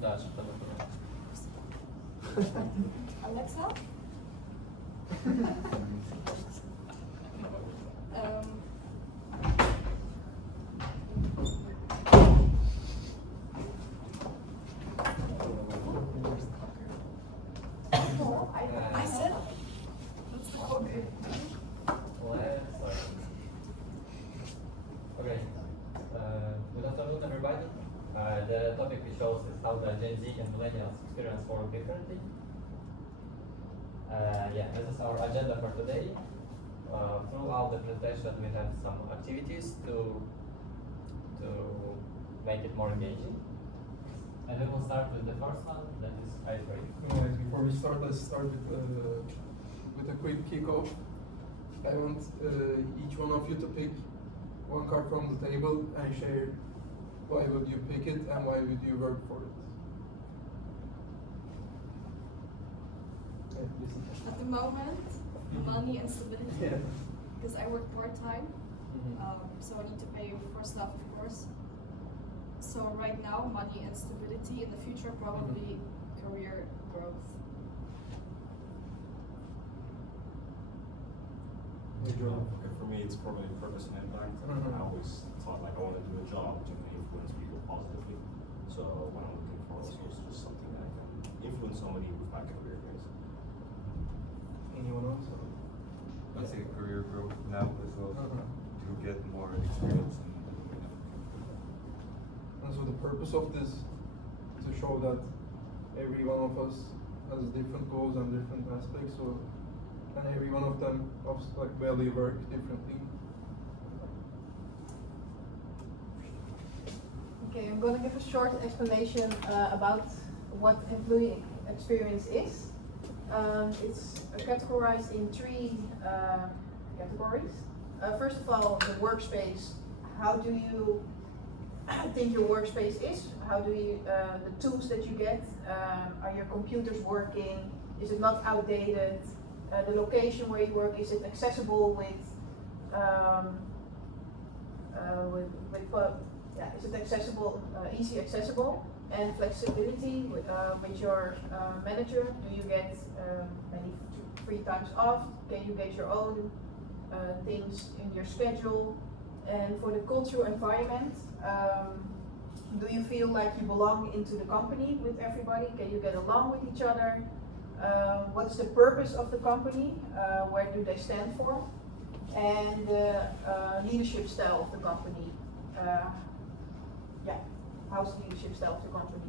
Да, что-то такое. Alexa? I said that's the code. Okay. Good afternoon, everybody. The topic we chose is how the Gen Z and millennials experience work differently. This is our agenda for today. Throughout the presentation, we have some activities to make it more engaging. And we will start with the first one, that is icebreaker. Right, before we start, let's start with a quick kickoff. I want each one of you to pick one card from the table and share why would you pick it and why would you work for it. At the moment, money and stability. Yeah. Because I work part-time, so I need to pay for stuff, of course. So right now, money and stability. In the future, probably career growth. For me, it's probably purpose and impact. I always thought like I want to do a job to influence people positively. So what I'm looking for also is just something that I can influence somebody with my career, basically. Anyone else? I'd say career growth now as well, to get more experience. And so the purpose of this to show that every one of us has different goals and different aspects, so and every one of them value work differently. Okay, I'm going to give a short explanation about what employee experience is. It's categorized in three categories. First of all, the workspace. How do you think your workspace is? How do you, the tools that you get, are your computers working? Is it not outdated? The location where you work, is it accessible is it accessible, easy accessible, and flexibility with your manager? Do you get many free times off? Can you get your own things in your schedule? And for the cultural environment, do you feel like you belong into the company with everybody? Can you get along with each other? What's the purpose of the company? Where do they stand for? And the leadership style of the company. How's the leadership style of the company?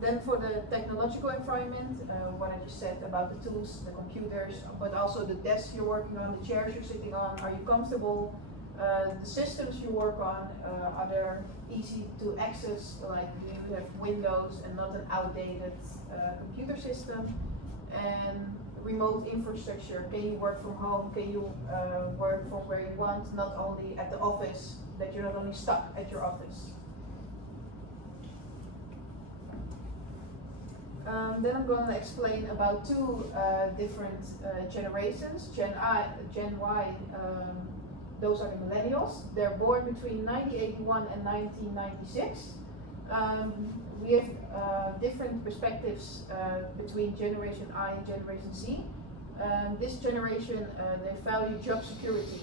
Then for the technological environment, what I just said about the tools, the computers, but also the desks you're working on, the chairs you're sitting on, are you comfortable? The systems you work on, are they easy to access, like do you have Windows and not an outdated computer system? And remote infrastructure, can you work from home? Can you work from where you want, not only at the office, that you're not only stuck at your office? Then I'm going to explain about two different generations. Gen Y, those are the millennials. They're born between 1981 and 1996. We have different perspectives between Generation I and Generation Z. This generation, they value job security.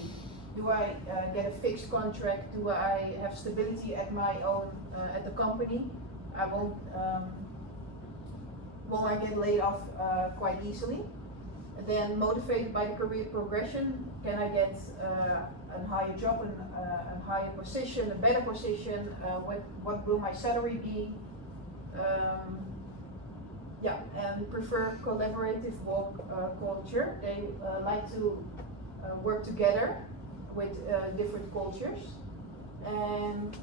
Do I get a fixed contract? Do I have stability at my own, at the company? I won't I get laid off quite easily? And then motivated by the career progression, can I get a higher job, a higher position, a better position? What will my salary be? And prefer collaborative work culture. They like to work together with different cultures. And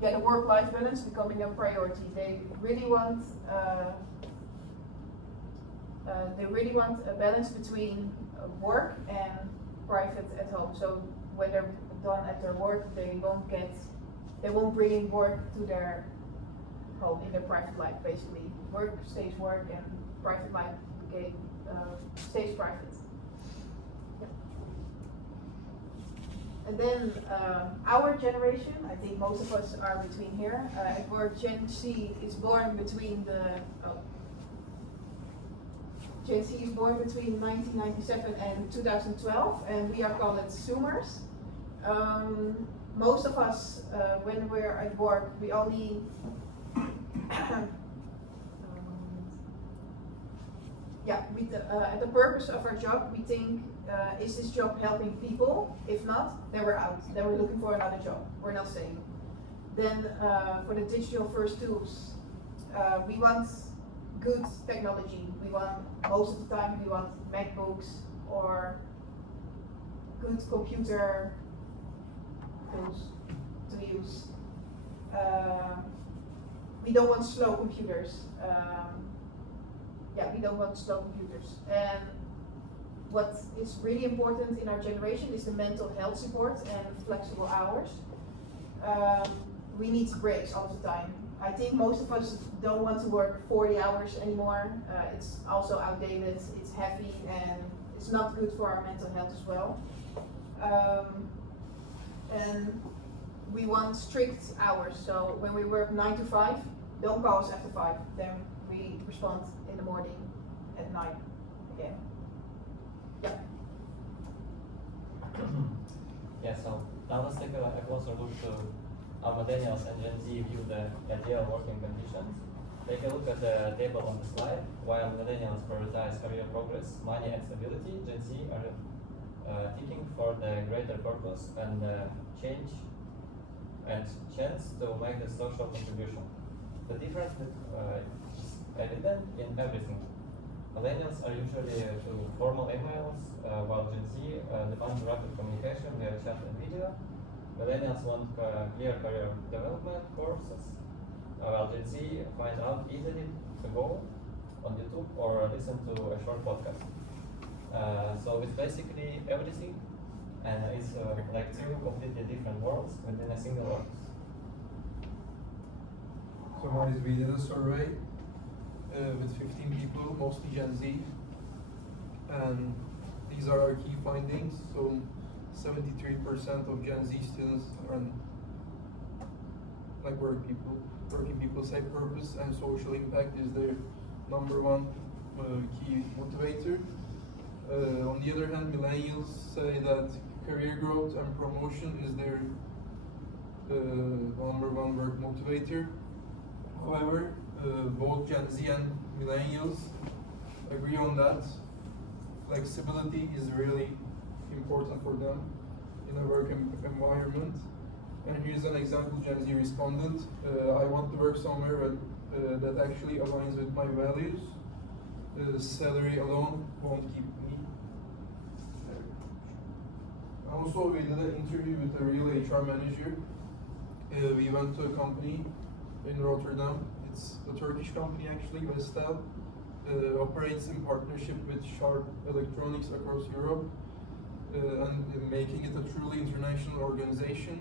the work-life balance becoming a priority. They really want a balance between work and private at home. So when they're done at their work, they won't bring in work to their home in their private life. Basically, work stays work and private life stays private. And then our generation, I think most of us are between here. At work, Gen Z is born between Gen Z is born between 1997 and 2012, and we are called Zoomers. Most of us, when we're at work, we only at the purpose of our job, we think, is this job helping people? If not, then we're out. Then we're looking for another job. We're not staying. Then for the digital first tools, we want good technology. We want, most of the time, we want MacBooks or good computer tools to use. We don't want slow computers. We don't want slow computers. And what is really important in our generation is the mental health support and flexible hours. We need breaks all the time. I think most of us don't want to work 40 hours anymore. It's also outdated, it's heavy, and it's not good for our mental health as well. And we want strict hours. So when we work 9 to 5, don't call us after 5. Then we respond in the morning, at night again. Yeah. Yeah, so now let's take a closer look to how millennials and Gen Z view the ideal working conditions. Take a look at the table on the slide. While millennials prioritize career progress, money and stability, Gen Z are seeking for the greater purpose and change and chance to make a social contribution. The difference is evident in everything. Millennials are usually to formal emails, while Gen Z demand rapid communication via chat and video. Millennials want clear career development courses, while Gen Z find out easily to go on YouTube or listen to a short podcast. So it's basically everything, and it's like two completely different worlds within a single world. So we did a survey with 15 people, mostly Gen Z, and these are our key findings. So 73% of Gen Z students are like working people. Working people say purpose and social impact is their number one key motivator. On the other hand, millennials say that career growth and promotion is their number one work motivator. However, both Gen Z and millennials agree on that flexibility is really important for them in a work environment. And here's an example Gen Z respondent. I want to work somewhere that actually aligns with my values. Salary alone won't keep me. Also, we did an interview with a real HR manager. We went to a company in Rotterdam. It's a Turkish company actually, Vestel. Operates in partnership with Sharp Electronics across Europe and making it a truly international organization.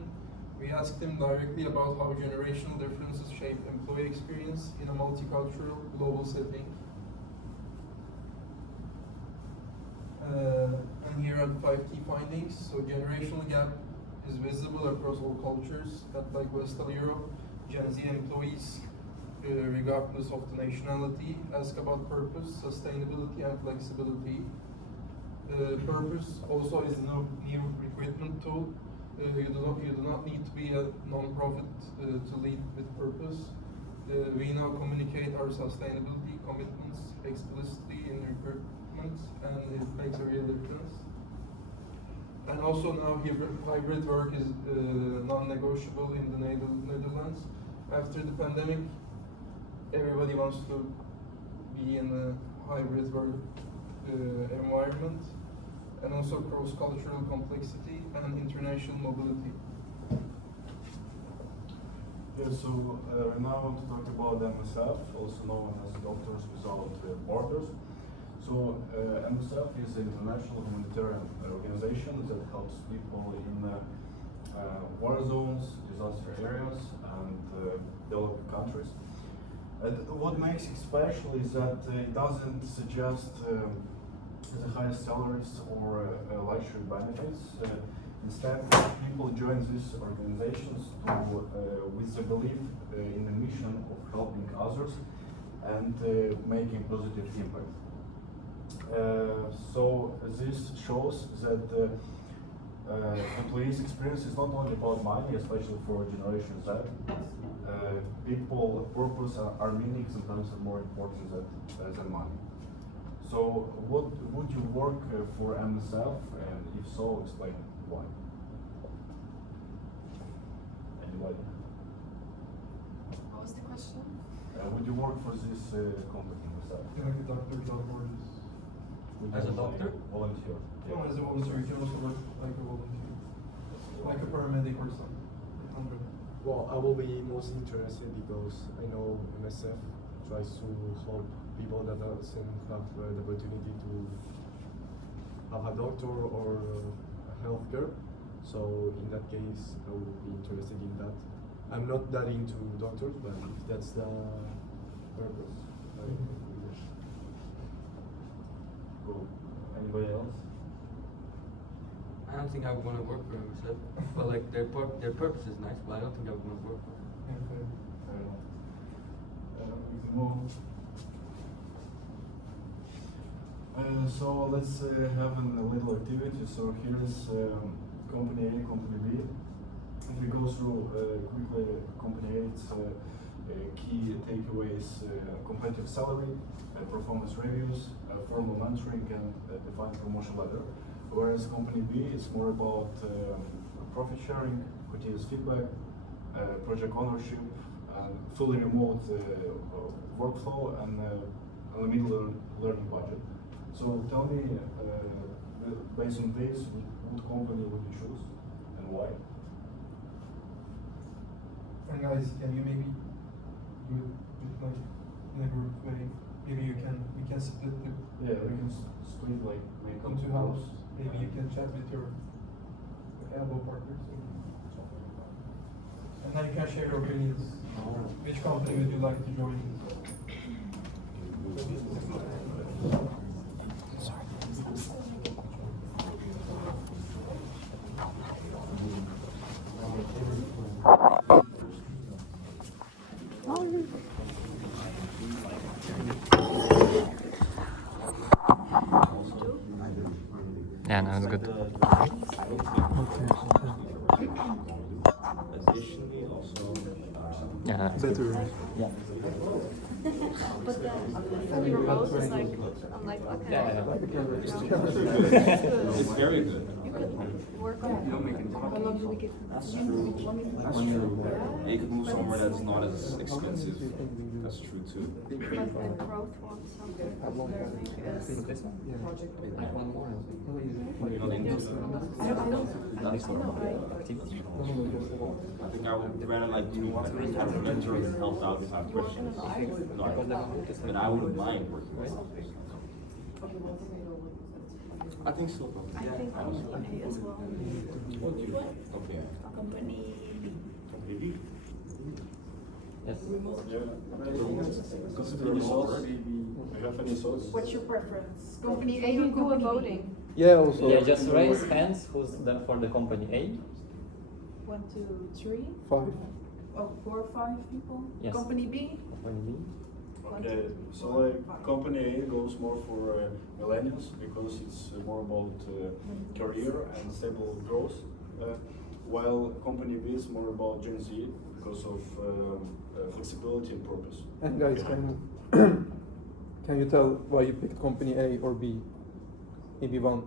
We asked him directly about how generational differences shape employee experience in a multicultural global setting. And here are the 5 key findings. So generational gap is visible across all cultures. At like Western Europe, Gen Z employees, regardless of the nationality, ask about purpose, sustainability, and flexibility. Purpose also is a new recruitment tool. You do not need to be a non-profit to lead with purpose. We now communicate our sustainability commitments explicitly in recruitment, and it makes a real difference. And also now hybrid work is non-negotiable in the Netherlands. After the pandemic, everybody wants to be in a hybrid work environment, and also cross-cultural complexity and international mobility. Yeah, so now I want to talk about MSF, also known as Doctors Without Borders. So MSF is an international humanitarian organization that helps people in war zones, disaster areas, and developing countries. What makes it special is that it doesn't suggest the highest salaries or luxury benefits. Instead, people join these organizations with the belief in the mission of helping others and making positive impact. So this shows that employees' experience is not only about money, especially for Generation Z. People, purpose, are meaning sometimes are more important than money. So, would you work for MSF, and if so, explain why? Anybody? What was the question? Would you work for this company, MSF? Like a doctor, job orders. As a doctor? Volunteer. Well, as a volunteer, you can also work like a volunteer, like a paramedic or something. Well, I will be most interested because I know MSF tries to help people that doesn't have the opportunity to have a doctor or healthcare. So in that case, I would be interested in that. I'm not that into doctors, but if that's the purpose, I would be Cool. Anybody else? I don't think I would want to work for myself. But like their purpose is nice, but I don't think I would want to work for them. Fair enough. We can move. So let's have a little activity. So here is company A, company B. If we go through quickly company A, it's key takeaways: competitive salary, performance reviews, formal mentoring, and defined promotion ladder. Whereas company B is more about profit sharing, continuous feedback, project ownership, and fully remote workflow, and a middle learning budget. So tell me, based on this, what company would you choose and why? And guys, can you maybe do it like in a group way? Maybe we can split the Yeah, we can split like make up into groups. house. Maybe you can chat with your elbow partners. And then you can share your opinions. Which company would you like to join? Yeah, no, it's good. Additionally, also, Yeah, Better. yeah. But then fully remote is like, I'm like, okay. Yeah, it's very good. You could work on it. How long do we give? That's true. That's true. And you could move somewhere that's not as expensive. That's true too. But the growth one, something learning is. I think I would rather like do have a mentor who helps out if I have questions. No, but I wouldn't mind working with something. I think so. I think company A as well. Okay. Company B. Company B. Yes. Consider results. Do you have any thoughts? What's your preference? Company A or do a voting? Yeah, also. Yeah, just raise hands who's for the company A. 1, 2, 3. 5. Oh, 4, 5 people. Yes. Company B. Company B. Okay, so like company A goes more for millennials because it's more about career and stable growth, while company B is more about Gen Z because of flexibility and purpose. And guys, can you tell why you picked company A or B? Maybe one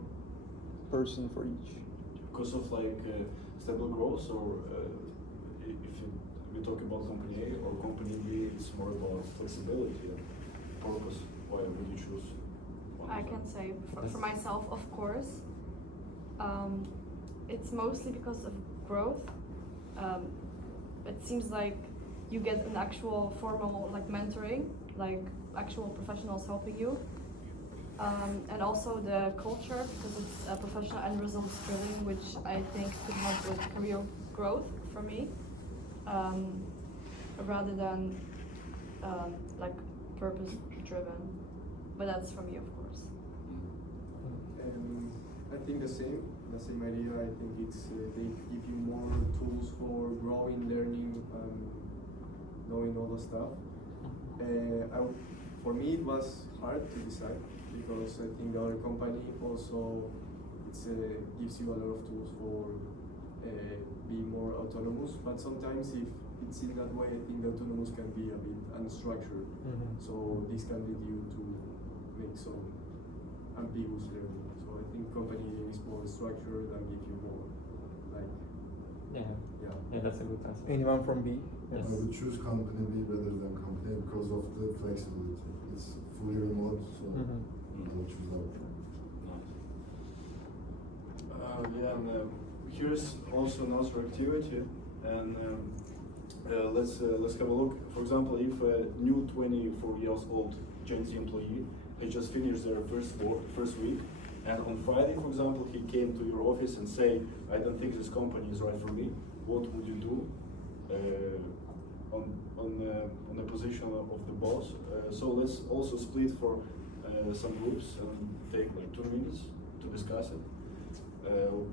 person for each. Because of like stable growth, or we talk about company A or company B, it's more about flexibility and purpose. Why would you choose one? I can say for myself, of course. It's mostly because of growth. It seems like you get an actual formal like mentoring, like actual professionals helping you. And also the culture, because it's professional and results driven, which I think could help with career growth for me, rather than like purpose driven. But that's for me, of course. I think the same. the same idea. I think it's they give you more tools for growing, learning, knowing all the stuff. For me, it was hard to decide because I think the other company also gives you a lot of tools for being more autonomous. But sometimes, if it's in that way, I think the autonomous can be a bit unstructured. So this can lead you to make some ambiguous learning. So I think company is more structured and give you more like Yeah, that's a good answer. Anyone from B? Yes. I would choose company B rather than company because of the flexibility. It's fully remote, so I would choose that. And here's also another activity, and let's have a look. For example, if a new 24 years old Gen Z employee has just finished their first week, and on Friday, for example, he came to your office and say, "I don't think this company is right for me." What would you do on the position of the boss? So let's also split for some groups and take like 2 minutes to discuss it.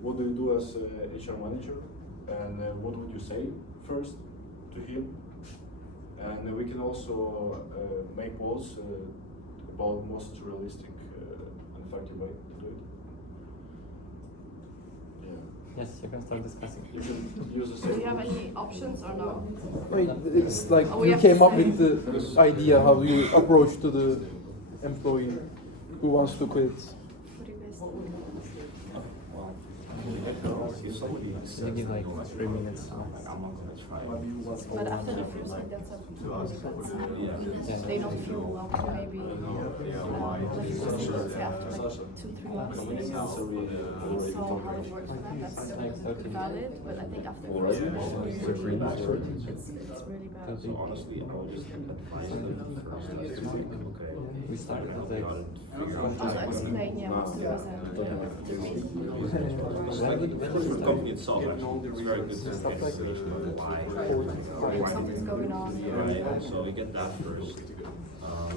What do you do as HR manager, and what would you say first to him? And we can also make polls about most realistic and effective way to do it. Yes, you can start discussing. You can use the Do same. you have any options or no? It's like Oh, we you have to came up say. with the idea how you approach to the employee who wants to quit. What do you guys think? If somebody You says give like no, 3 minutes. I'm not gonna try. But after the first week, that's a they don't feel welcome, maybe. Like you just say after like 2-3 months, they know so how it works for them. That's valid, but I think after the first week, it's really bad. So honestly, I would just advise them first. Okay. We started at like Also explain, yeah, what's the reason. For the company itself, actually, it's very good to get information on why. Something's going on. Right, so we get that first.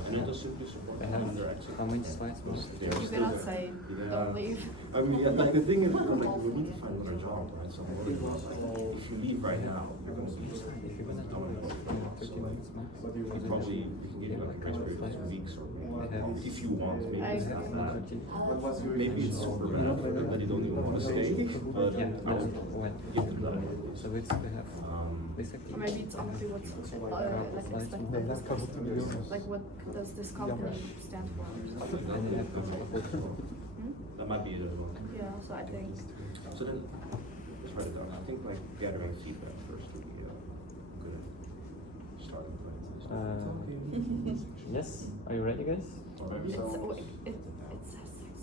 And then just simply support them in their exit. how many slides more? You cannot say, don't leave. I mean, like the thing is, like, we need to find another job, right? So I'm worried about, like, if you leave right now, you're gonna lose. If you're gonna talk about 30 minutes max, You probably give you like a grace period of 2 weeks or if you want, maybe I it's agree. not that. Maybe it's super bad for them that they don't even want to stay, but yeah, I that's would when. give them that. So we have this Or activity. maybe it's honestly what's like expected. Like what does this company stand for? Then you have That might be it as well. Yeah, so I think So then, let's write it down. I think like gathering feedback first would be a good starting point. Yes, are you ready, guys? it says 6 minutes.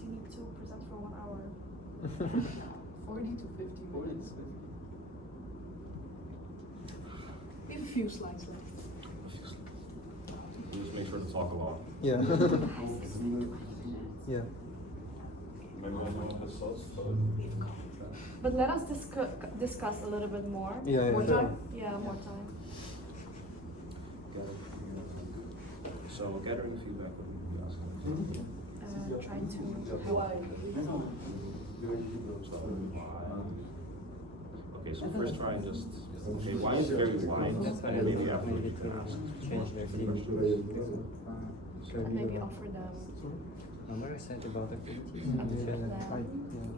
You need to present for 1 hour. 40 to 50 minutes. We have a few slides left. Just make sure to talk a lot. Yeah. Yeah. Maybe anyone has thoughts. But let us discuss a little bit more. Yeah, More yeah. time? Yeah, more time. So gathering feedback would be asking. Trying to Okay, so first try and just, okay, why is very wide, That's why I and maybe afterwards need you can ask. to change their theme. and maybe offer them. I'm very excited about activities Mm. and Yeah.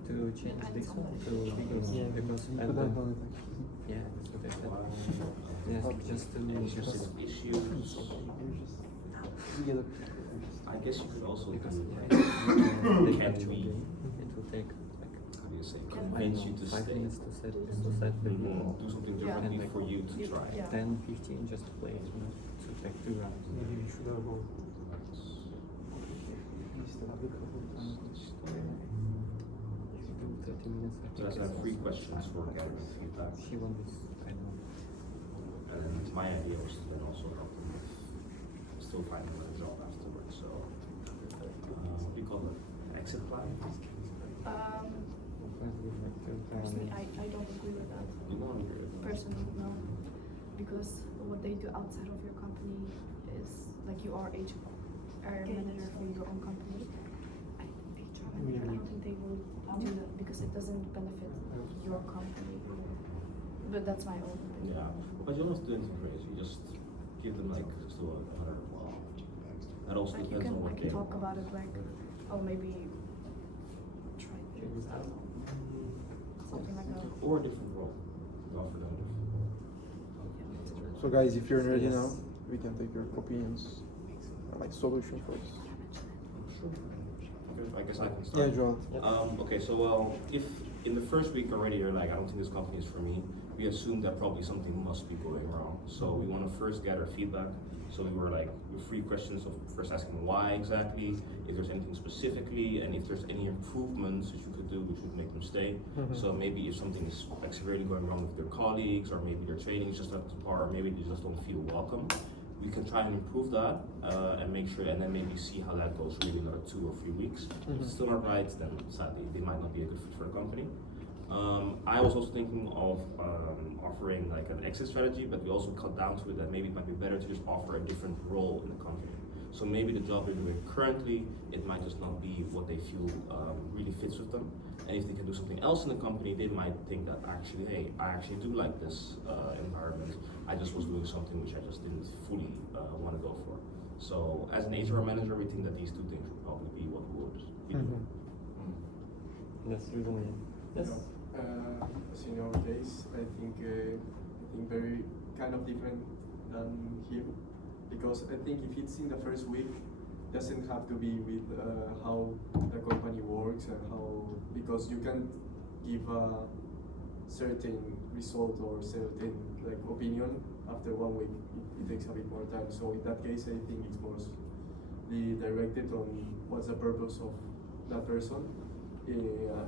to change this one to because Yeah, because put and that on it. yeah, that's what I said. Yeah, just to Just issues. Together. I guess you could also because do, yeah, like, the can actual we, game, it will take like how do you say, I convince don't you know, to 5 stay. minutes to set the goal. Do something Yeah. differently And, like, for you to you- try. yeah. 10, 15 just to play it, to take 2 rounds. Maybe we should have all. If you do 30 minutes, I So think I have it's 3 questions for gathering feedback. She won this, I don't know. And my idea was to then also help them with still finding a job afterwards. So, what do you call it? Exit plan? Personally, I don't agree with that. You don't agree with that? Personally, no. Because what they do outside of your company is like you are HR manager for your own company. HR don't think they will do that because it doesn't benefit your company. But that's my own opinion. Yeah, but you don't have to do anything crazy. You just give them like still another. That also Like you depends can on what like they. talk about it like, oh maybe try this. I don't know. Something like that. Or a different role. Offer them So guys, if you're ready Yes. now, we can take your opinions, like solution first. Okay, I guess I can start. Yeah, Joel. Okay, so if in the first week already you're like, I don't think this company is for me, we assume that probably something must be going wrong. So we want to first gather feedback. So we were like, with 3 questions of first asking why exactly, if there's anything specifically, and if there's any improvements that you could do which would make them stay. So maybe if something is like severely going wrong with their colleagues, or maybe their training is just not to par, or maybe they just don't feel welcome, we can try and improve that and make sure, and then maybe see how that goes maybe another 2 or 3 weeks. If it's still not right, then sadly they might not be a good fit for the company. I was also thinking of offering like an exit strategy, but we also cut down to it that maybe it might be better to just offer a different role in the company. So maybe the job they're doing currently, it might just not be what they feel really fits with them. And if they can do something else in the company, they might think that actually, hey, I actually do like this environment. I just was doing something which I just didn't fully want to go for. So as an HR manager, we think that these 2 things would probably be what we would be doing. Yes, really. Yes. As in our case, I think very kind of different than him, because I think if it's in the first week, doesn't have to be with how the company works and how, because you can give a certain result or certain like opinion after 1 week. It takes a bit more time. So in that case, I think it's mostly directed on what's the purpose of that person.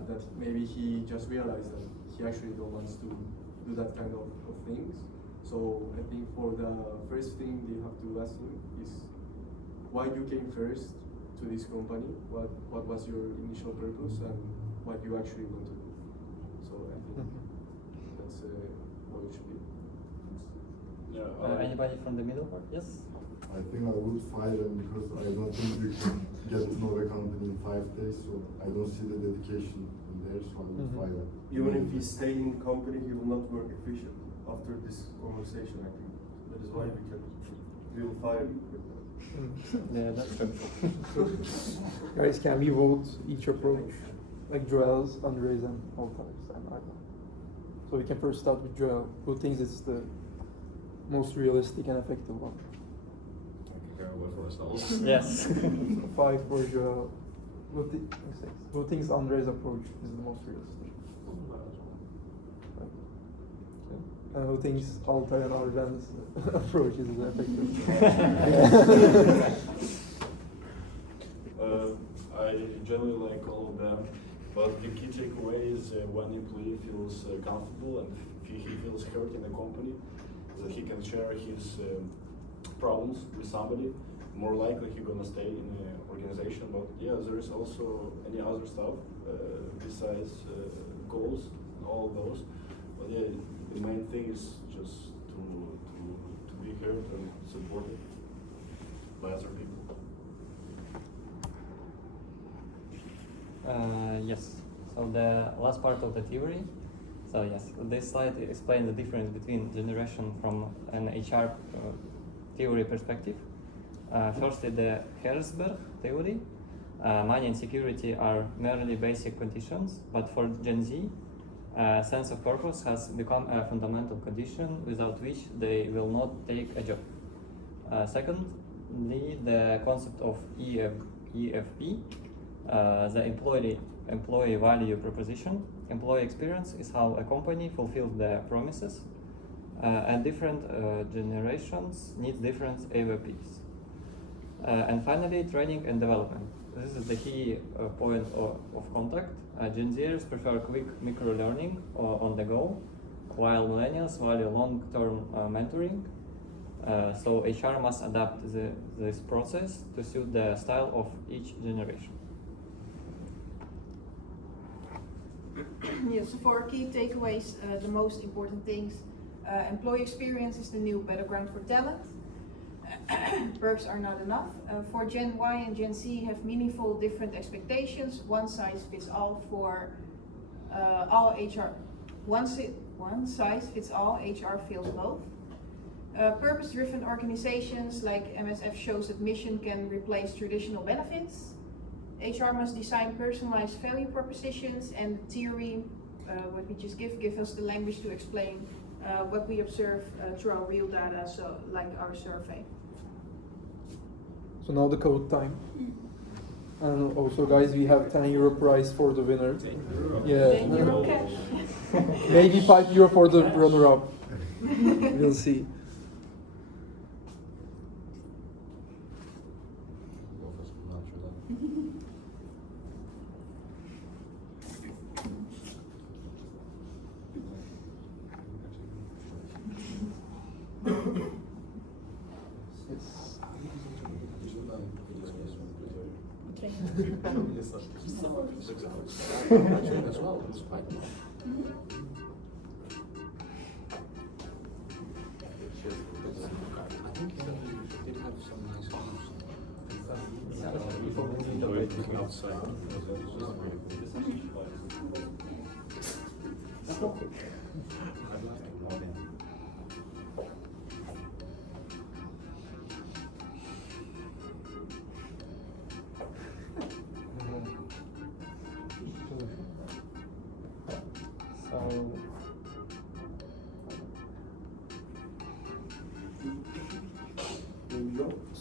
That maybe he just realized that he actually don't wants to do that kind of things. So I think for the first thing they have to ask him is why you came first to this company, what was your initial purpose, and what you actually want to do. So I think that's what it should be. Yeah, Anybody from the middle part? Yes. I think I would fire them because I don't think you can get to know a company in 5 days, so I don't see the dedication in there, so I would fire them. Even if he stay in the company, he will not work efficient after this conversation, I think. That is why we will fire him. Yeah, that's true. Guys, can we vote each approach? Like Joel's, Andre's, and Altai's, and I. So we can first start with Joel, who thinks it's the most realistic and effective one. Yes. 5 for Joel. Who thinks Andre's approach is the most realistic? And who thinks Altai and Arjan's approach is effective? I generally like all of them, but the key takeaway is when employee feels comfortable and he feels heard in the company, that he can share his problems with somebody, more likely he's gonna stay in the organization. But yeah, there is also any other stuff besides goals, all of those. But yeah, the main thing is just to be heard and supported by other people. Yes. So the last part of the theory. So yes, this slide explains the difference between generation from an HR theory perspective. Firstly, the Herzberg theory. Money and security are merely basic conditions, but for Gen Z, sense of purpose has become a fundamental condition without which they will not take a job. Secondly, the concept of EFP, the employee value proposition. Employee experience is how a company fulfills their promises, and different generations need different EVPs. And finally, training and development. This is the key point of contact. Gen Zers prefer quick micro-learning on the go, while millennials value long-term mentoring. So HR must adapt this process to suit the style of each generation. Yes, for key takeaways, the most important things, employee experience is the new battleground for talent. perks are not enough. For Gen Y and Gen Z have meaningful different expectations. One size fits all for all HR. One size fits all, HR feels both. Purpose-driven organizations like MSF shows that mission can replace traditional benefits. HR must design personalized value propositions, and theory, what we just give us the language to explain what we observe through our real data, so like our survey. So now the code time. And also, guys, we have €10 prize for the winner. Yeah. €10 cash. Maybe €5 for the runner-up. We'll see.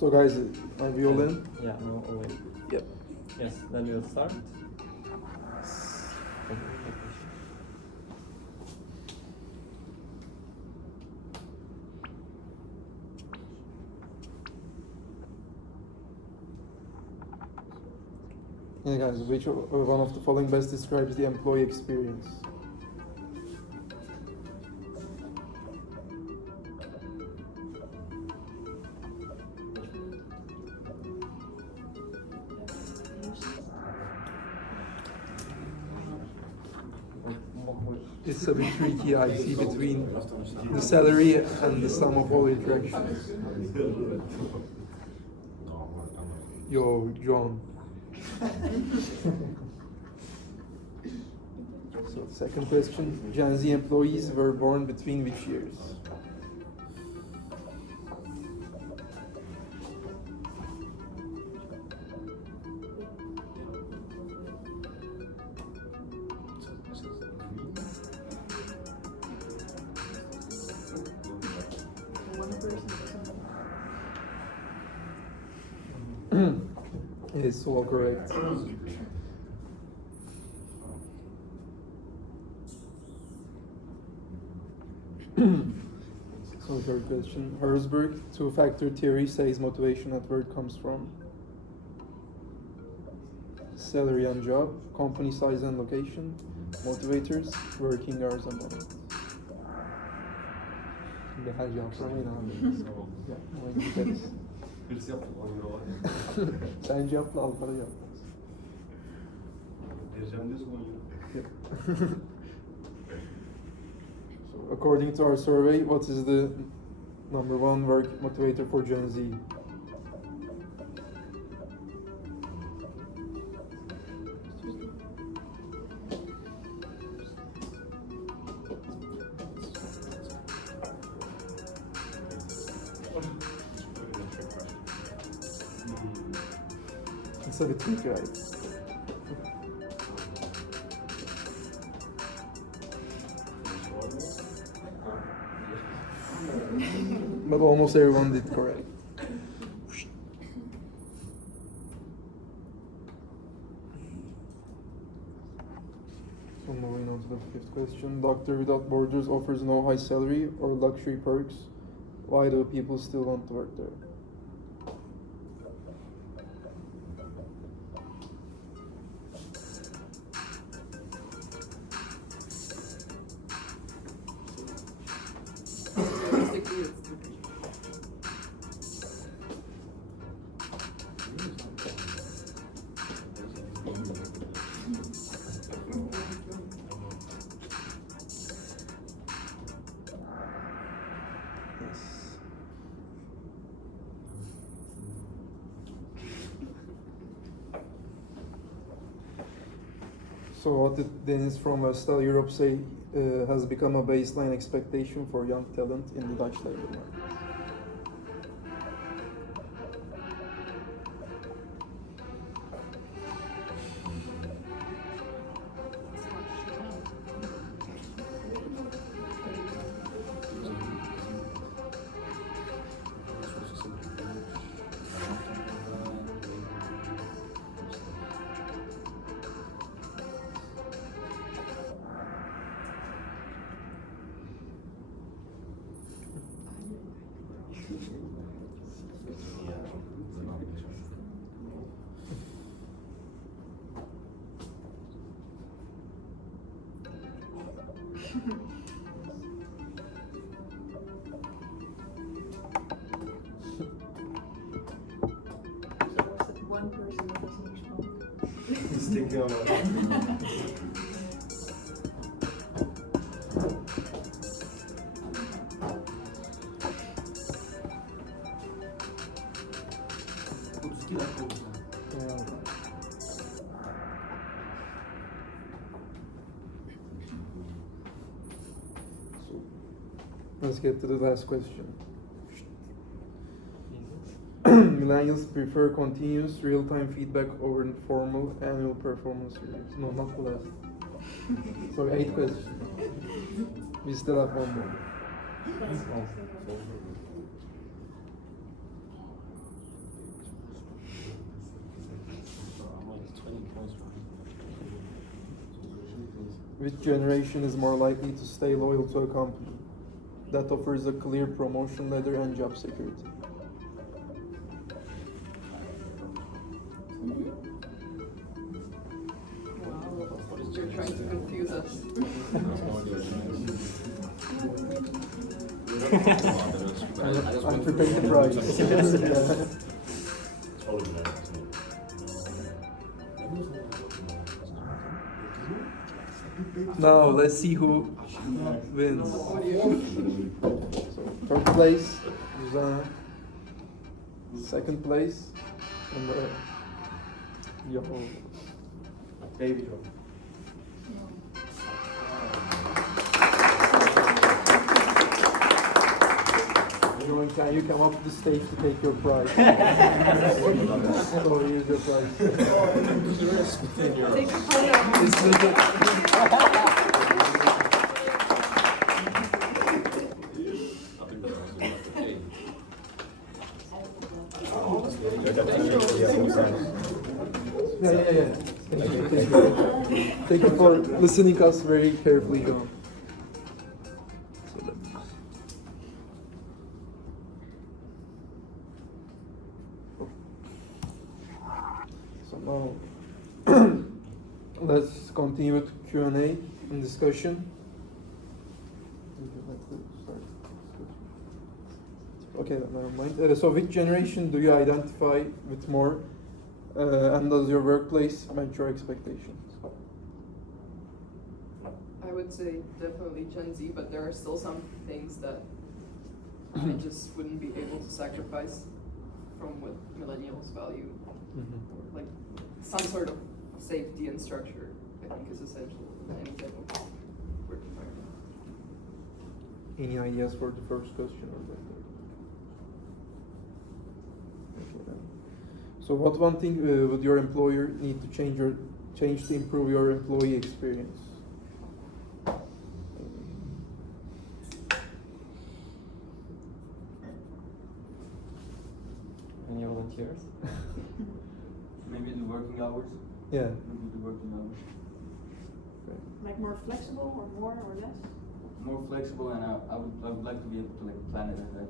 So guys, are we all in? Yeah, no, oh, wait. Yep. Yes, then we'll start. Yeah, guys, which one of the following best describes the employee experience? It's a bit tricky, I see, between the salary and the sum of all interactions. Yo, John. So, second question. Gen Z employees were born between which years? It's all correct. So third question. Herzberg, two-factor theory says motivation at work comes from salary and job, company size and location, motivators, working hours and money. Şimdi her cevap sormayın abi. Ya, ama gideriz. Birisi yaptı 10 euro var ya. Sen cevapla, al para cevap. Vereceğim diyorsun 10 euro. Yep. So, according to our survey, what is the number one work motivator for Gen Z? It's a bit tricky, right? But almost everyone did correct. So moving on to the fifth question. Doctor Without Borders offers no high salary or luxury perks. Why do people still want to work there? So what did Dennis from Style Europe say has become a baseline expectation for young talent in the Dutch labor market? So was that one person that doesn't respond? He's thinking on it. Yeah. So let's get to the last question. Millennials prefer continuous real-time feedback over informal annual performance reviews. No, not the last. Sorry, 8 questions. We still have one more. Which generation is more likely to stay loyal to a company that offers a clear promotion ladder and job security? You're trying to confuse us. I'm prepared to prize. Now let's see who wins. So, third place, Susanna. Second place, and yo. Baby John. Joey, can you come up to the stage to take your prize? So here's your prize. Take a photo. It's legit. Yeah. Thank you for listening us very carefully, John. So now let's continue with Q&A and discussion. Okay, never mind. So which generation do you identify with more? And does your workplace match your expectations? I would say definitely Gen Z, but there are still some things that I just wouldn't be able to sacrifice from what millennials value. Like some sort of safety and structure, I think, is essential in any type of work environment. Any ideas for the first question or the third? Okay, then. So what one thing would your employer need to change to improve your employee experience? Any volunteers? Maybe the working hours. Yeah. Maybe the working hours. Like more flexible or more or less? More flexible, and I would like to be able to like plan it ahead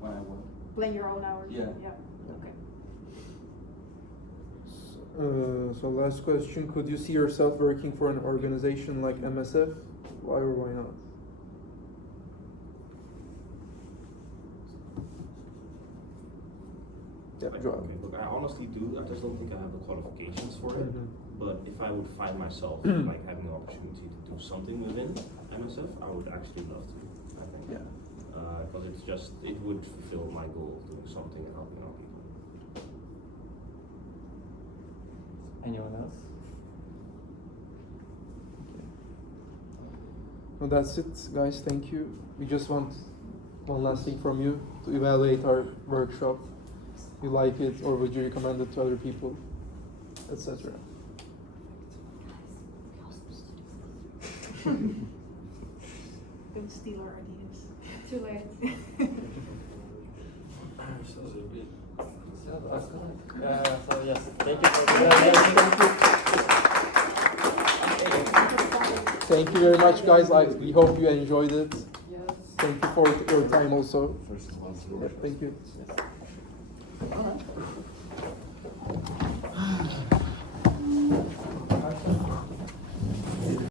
when I work. Plan your own hours? Yeah. Okay. So last question, could you see yourself working for an organization like MSF? Why or why not? Yeah, Joel. Okay, look, I honestly do. I just don't think I have the qualifications for it. Mhm. But if I would find myself like having the opportunity to do something within MSF, I would actually love to. I think. Yeah. Because it would fulfill my goal of doing something and helping out people. Anyone else? Well, that's it, guys. Thank you. We just want one last thing from you to evaluate our workshop. You like it, or would you recommend it to other people, etc. Don't steal our ideas. Too late. So yes, thank you for Thank you very much, guys. We hope you enjoyed it. Yes. Thank you for your time also. First one. Yeah, thank you. Yes.